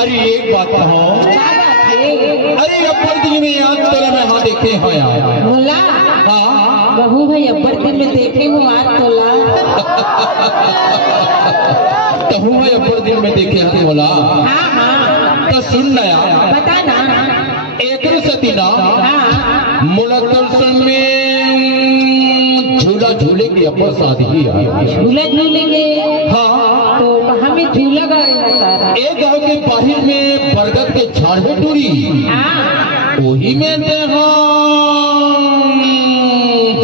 अरे एक बात कहो, अरे अब्बर दिन में याद तोला में हाँ देखे हो यार बोला हाँ बहू भाई अब्बर दिन में देखे हो आज तोला तो हूँ है अब्बर दिन में देखे थे बोला हाँ हाँ तो सुन ना यार बता ना एक सती ना हाँ मुलाकात में झूला झूले की अब्बर शादी ही आई झूला झूलेंगे हाँ तो हमें झूला गाड़ी सारा एक गांव के बाहर में बरगद के झाड़ में टूरी हाँ वही में देखा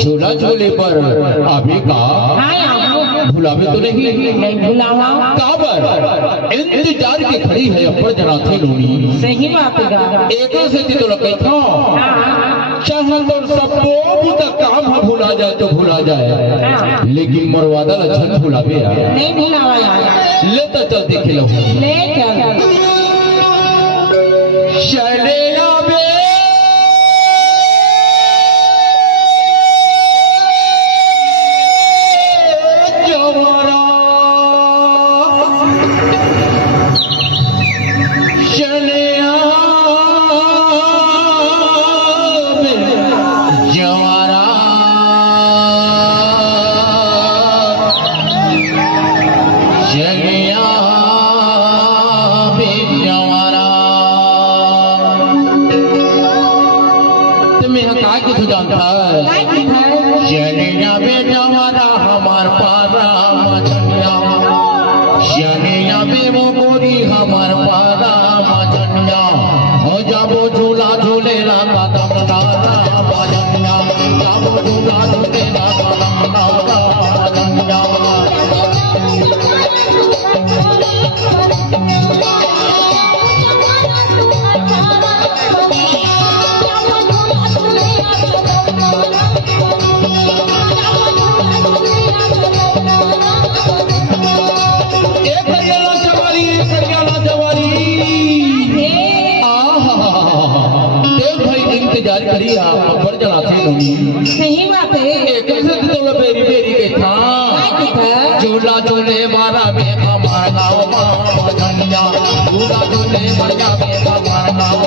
झूला झूले पर अभी का भुलावे तो नहीं भुलावा काबर इंतजार के खड़ी है अपर जनाथी नूनी सही बात है एक से तो लगे था चाहे तो सबको बुता काम हम भुला जाए तो भुला जाए लेकिन मरवादा लक्षण भुलावे नहीं भुलावा यार ले तो चल देख लो ले चल चले आवे जवारा चले आवे जवारा चले आवे जवारा तुम्हें कहा कि तू जानता है चले जावे जवारा हमार पारा मजनिया चले जावे वो गोरी हमार पारा मजनिया हो जाबो झूला झूलेला कदम डाला मजनिया जाबो झूला झूलेला कदम डाला मजनिया इंतजार करी अब्बर जनाथी नूनी सही बात है एक से तो बेरी बेरी के था झूला झूले मारा में हमार गाँव मजनिया झूला झूले मारा में हमार गाँव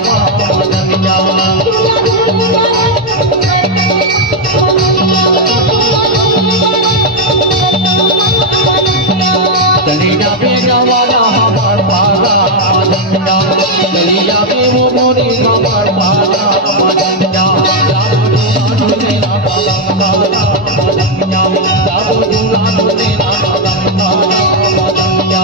मजनिया चली जावे जवाना हमार पारा मजनिया चली जावे वो मोरी हमार पारा मजनिया जाबो झूला झूले ना कदम डाला मजनिया जाबो झूला झूले ना कदम डाला मजनिया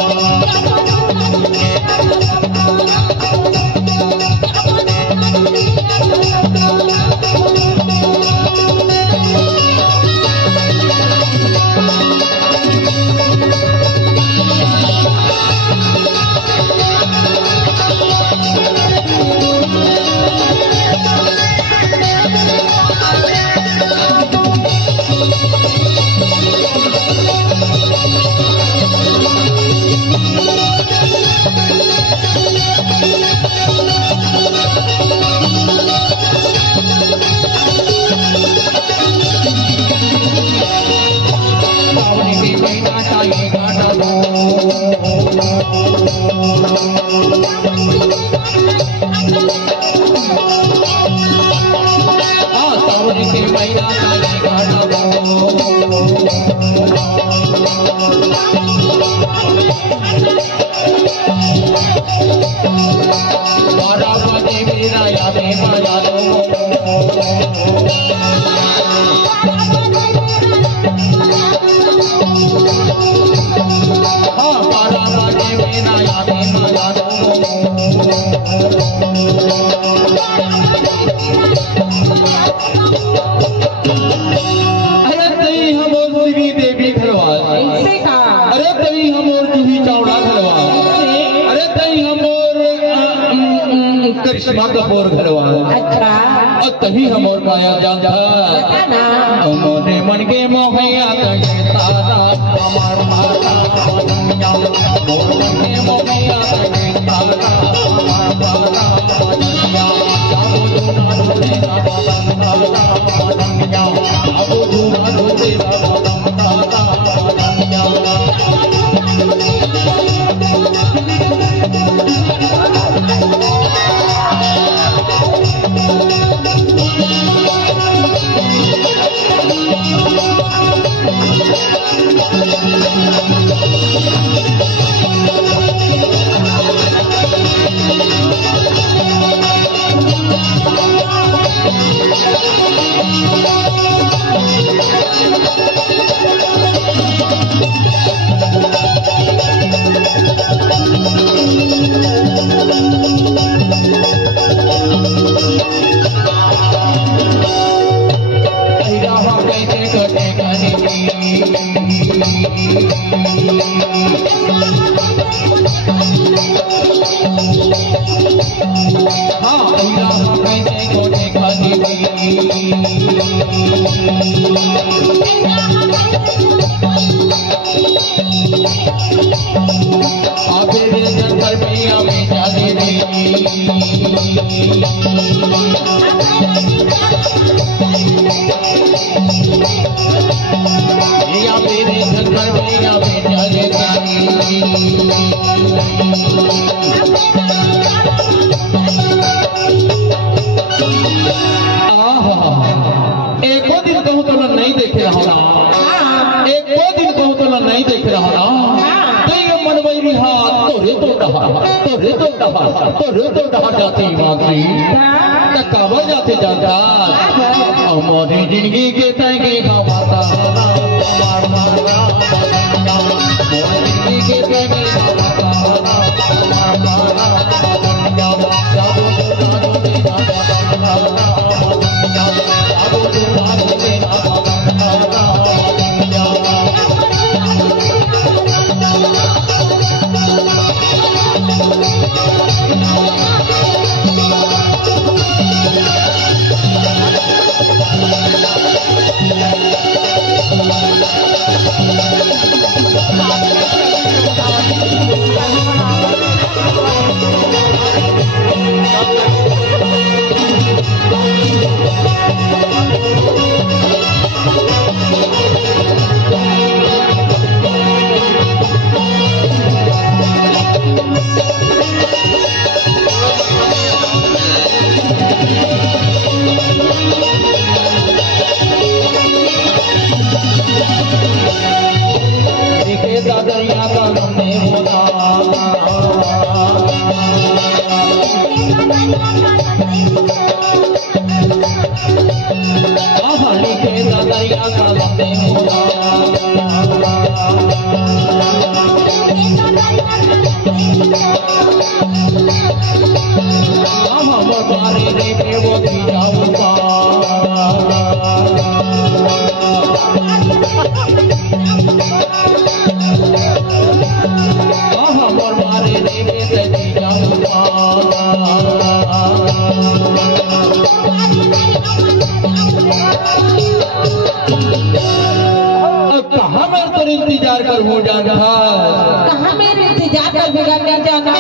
करिश्मा कपूर घरवा अच्छा और तभी हम और गाया जाता मोने मन के मोहैया तगे तारा हमार माता मजनिया मोर मन के मोहैया तगे तारा हमार माता मजनिया जाबो झूला झूले ना कदम डाला मजनिया जाबो झूला झूले ना कदम डाला मजनिया एको दिन कहूँ तो नहीं देख रहा ना, एको दिन कहूँ तो नहीं देख रहा ना, तो ये मनवई बिहार तोरे तो डहा जाती मांगती काबा जाते जाता हमारी जिंदगी के तंगे खावाता जिंदगी के तंगे खावाता इंतजार कर हो जाना कहाँ मेरे इंतजार कर बिगड़ नहीं जाना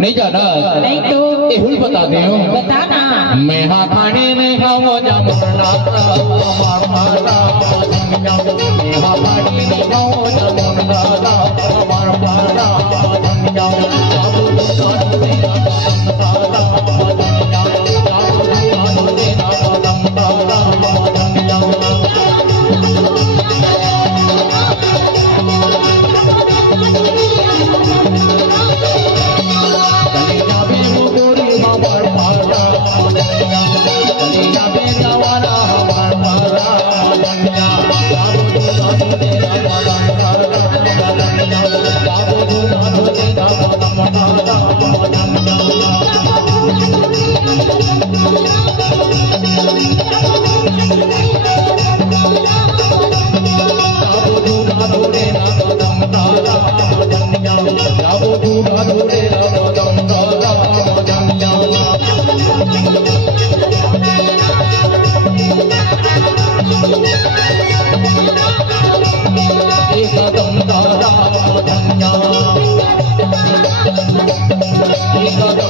नहीं जाना नहीं तो एहुल बता दे बताना मैं हाँ खाने में खाओ जमुना हमार मारा मैं हाँ खाने में खाओ जमुना हमार मारा Ika